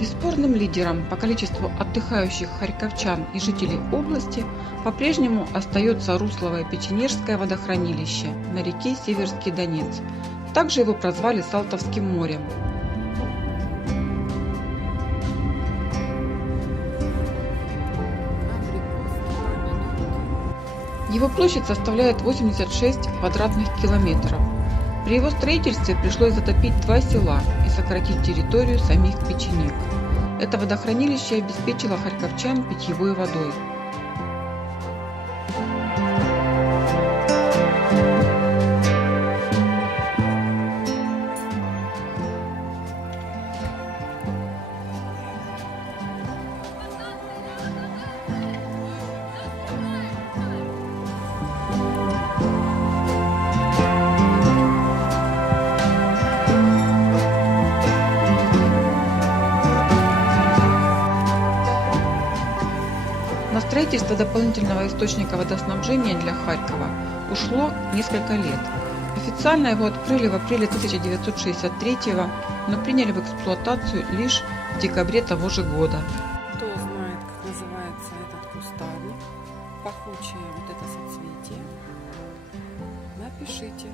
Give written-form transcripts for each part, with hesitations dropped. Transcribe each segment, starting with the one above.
Бесспорным лидером по количеству отдыхающих харьковчан и жителей области по-прежнему остается Русловое Печенежское водохранилище на реке Северский Донец. Также его прозвали Салтовским морем. Его площадь составляет 86 квадратных километров. При его строительстве пришлось затопить 2 села и сократить территорию самих печенег. Это водохранилище обеспечило харьковчан питьевой водой. На строительство дополнительного источника водоснабжения для Харькова ушло несколько лет. Официально его открыли в апреле 1963 года, но приняли в эксплуатацию лишь в декабре того же года. Кто знает, как называется этот кустарник, пахучее вот это соцветие, напишите.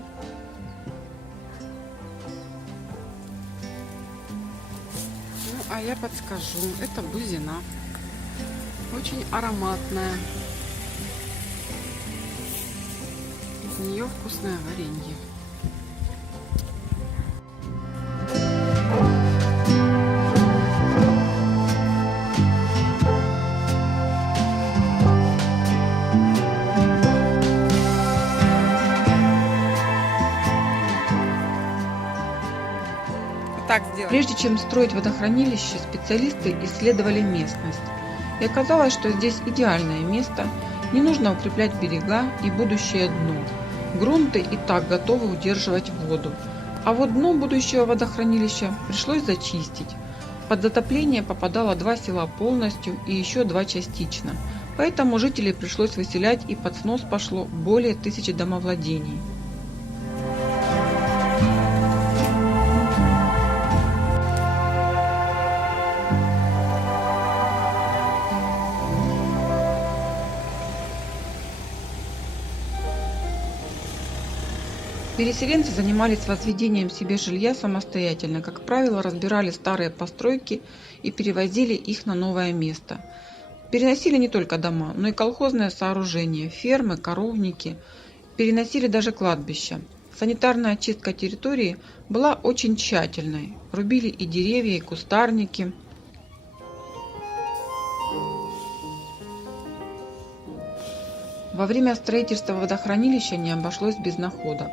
Ну, а я подскажу, это бузина. Очень ароматная. Из нее вкусное варенье. Так сделать. Прежде чем строить водохранилище, специалисты исследовали местность. И оказалось, что здесь идеальное место, не нужно укреплять берега и будущее дно. Грунты и так готовы удерживать воду. А вот дно будущего водохранилища пришлось зачистить. Под затопление попадало 2 села полностью и еще 2 частично. Поэтому жителей пришлось выселять, и под снос пошло более 1000 домовладений. Переселенцы занимались возведением себе жилья самостоятельно, как правило, разбирали старые постройки и перевозили их на новое место. Переносили не только дома, но и колхозные сооружения, фермы, коровники, переносили даже кладбища. Санитарная очистка территории была очень тщательной, рубили и деревья, и кустарники. Во время строительства водохранилища не обошлось без находок.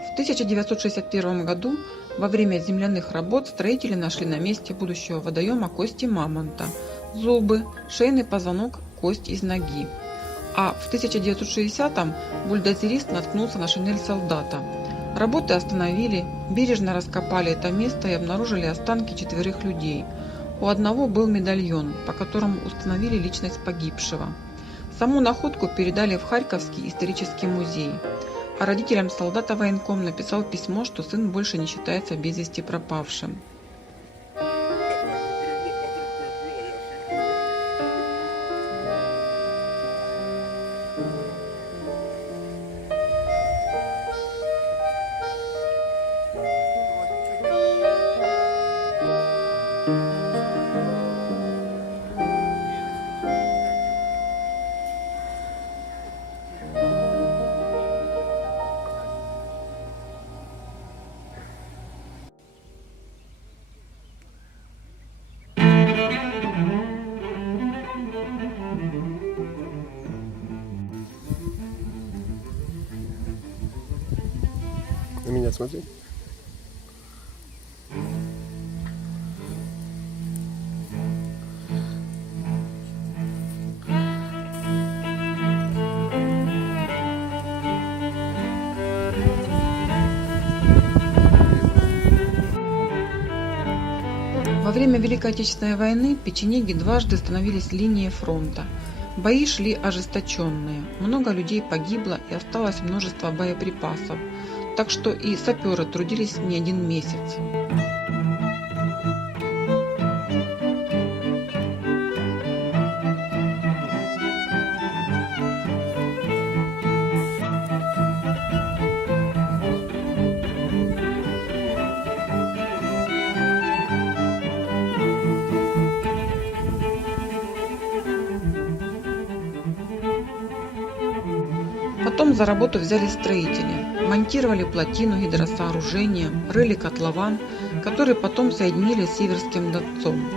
В 1961 году во время земляных работ строители нашли на месте будущего водоема кости мамонта, зубы, шейный позвонок, кость из ноги. А в 1960-м бульдозерист наткнулся на шинель солдата. Работы остановили, бережно раскопали это место и обнаружили останки 4 людей. У одного был медальон, по которому установили личность погибшего. Саму находку передали в Харьковский исторический музей. А родителям солдата военком написал письмо, что сын больше не считается без вести пропавшим. На меня смотри. Во время Великой Отечественной войны печенеги дважды становились линией фронта. Бои шли ожесточенные, много людей погибло и осталось множество боеприпасов, так что и саперы трудились не один месяц. Потом за работу взялись строители, монтировали плотину гидросооружения, рыли котлован, который потом соединили с Северским Донцом.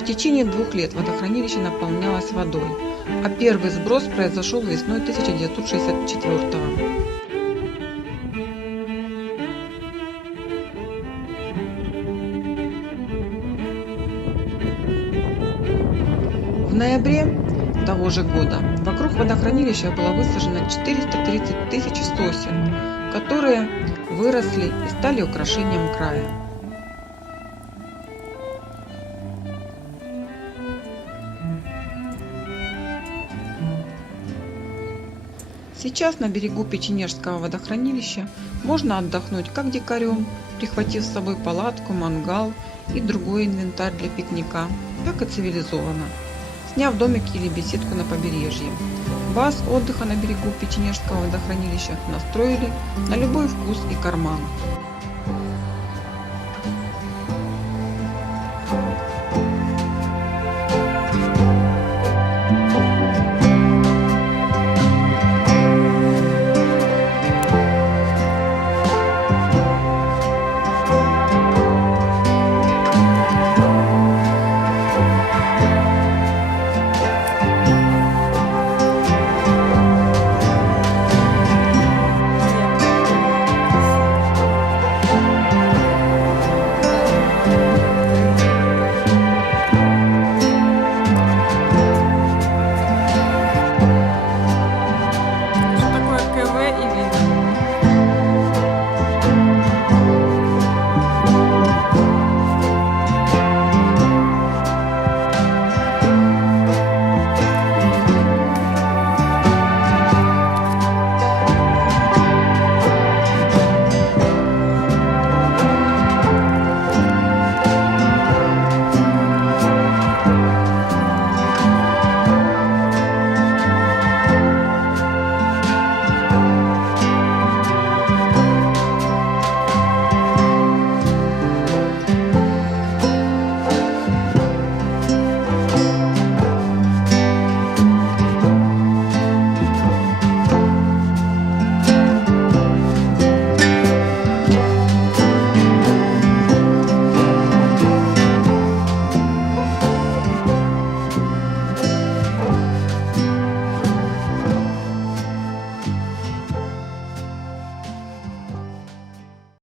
В течение 2 лет водохранилище наполнялось водой, а первый сброс произошел весной 1964 года. В ноябре того же года вокруг водохранилища было высажено 430 тысяч сосен, которые выросли и стали украшением края. Сейчас на берегу Печенежского водохранилища можно отдохнуть как дикарем, прихватив с собой палатку, мангал и другой инвентарь для пикника, так и цивилизованно, сняв домик или беседку на побережье. Баз отдыха на берегу Печенежского водохранилища настроили на любой вкус и карман.